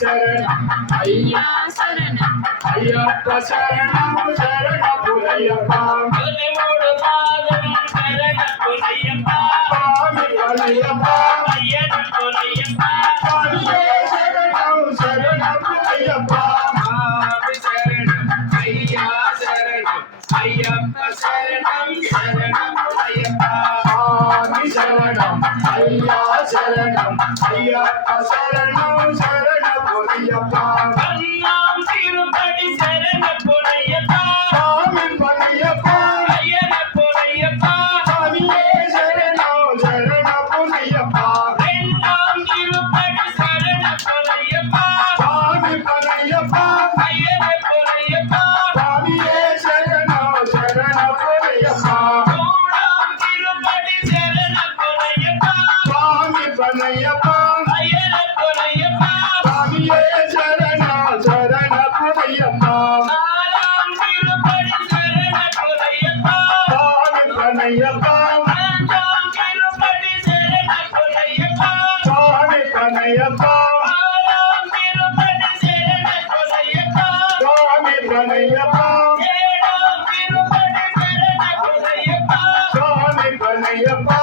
சரணம் ஐயா சரணம் ஐயப்ப சரணம் சரண புலையப்பா மூடு பாதம் சரண புலையப்பா சுவாமி புலையப்பா ஐயன புலையப்பா சுவாமியே சரணம் சரண புலையப்பா சுவாமி சரணம் ஐயா சரணம் ஐயப்ப சரணம் சரண புலையப்பா சுவாமி சரணம் ஐயா சரணம் ஐயப்ப சரணம் சரண புலையப்பா அண்ணாம் திருப்படி சரண புலையப்பா சுவாமி புலையப்பா ஐயன புலையப்பா சுவாமியே சரணம் சரண புலையப்பா ரெண்டாம் திருப்படி சரண புலையப்பா சுவாமி புலையப்பா ஐயன புலையப்பா சுவாமியே சரணம் சரண புலையப்பா மூணாம் திருப்படி சரண புலையப்பா சுவாமி புலையப்பா ஐயன புலையப்பா சுவாமியே சரணம் சரண புலையப்பா நாலாம் திருப்படி சரண புலையப்பா சுவாமி புலையப்பா அஞ்சாம் திருப்படி சரண புலையப்பா சுவாமி புலையப்பா ஆறாம் திருப்படி சரண புலையப்பா சுவாமி புலையப்பா ஏழாம் திருப்படி சரண புலையப்பா சுவாமி புலையப்பா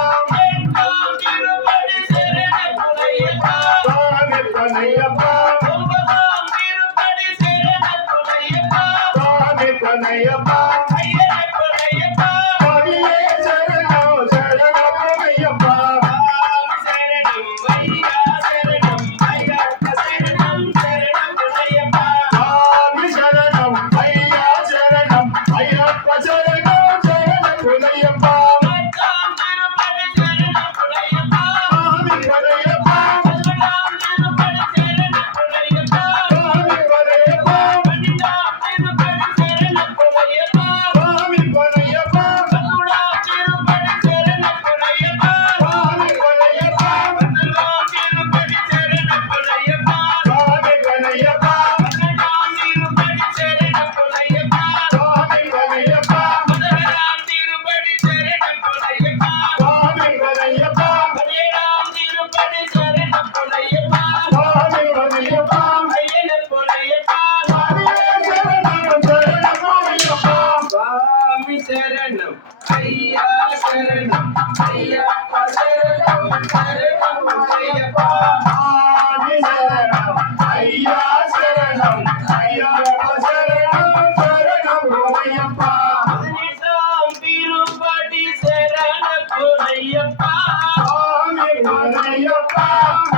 எட்டாம் திருப்படி சரண புலையப்பா சுவாமி புலையப்பா ஒன்பதாம் திருப்படி சரண புலையப்பா சுவாமி புலையப்பா ஐயன புலையப்பா சுவாமியே சரணம் சரண புலையப்பா சுவாமி சரணம் ஐயா சரணம் ஐயப்ப சரணம் சரண புலையப்பா சுவாமி சரணம் ஐயா சரணம் ஐயப்ப சரணம் சரண புலையப்பா பத்தாம் திருப்படி சரண புலையப்பா சுவாமி புலையப்பா பதினெட்டாம் திருப்படி சரண புலையப்பா சுவாமி புலையப்பா பன்னிரண்டாம் திருப்படி சரண புலையப்பா சுவாமி புலையப்பா பதிமூணாம் திருப்படி சரண புலையப்பா சுவாமி புலையப்பா பதினாலாம் திருப்படி சரண புலையப்பா சுவாமி புலையப்பா பன்னெண்டாம் திருப்படி சரண புலையப்பா சுவாமி புலையப்பா பதினாறாம் திருப்படி சரண புலையப்பா சுவாமி புலையப்பா பதினேழாம் திருப்படி சரண புலையப்பா சுவாமி புலையப்பா ஐயன புலையப்பா சுவாமியே சரணம் சரண புலையப்பா சுவாமி சரணம் ஐயா சரணம் ஐயப்ப சரணம் சரண புலையப்பா சுவாமி சரணம் ஐயா சரணம் ஐயப்ப சரணம் சரண புலையப்பா பதினெட்டாம் திருப்படி சரண புலையப்பா சுவாமி புலையப்பா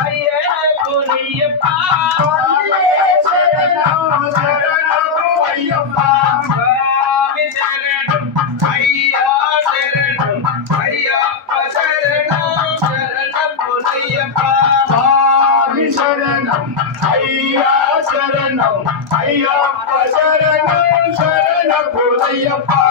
ஐயன புலையப்பா சுவாமியே சரணம் சரண புலையப்பா சுவாமி சரணம் ஐயா சரணம் ஐயப்ப சரணம் சரண புலையப்பா சுவாமி சரணம் ஐயா சரணம் ஐயப்ப சரணம் சரண புலையப்பா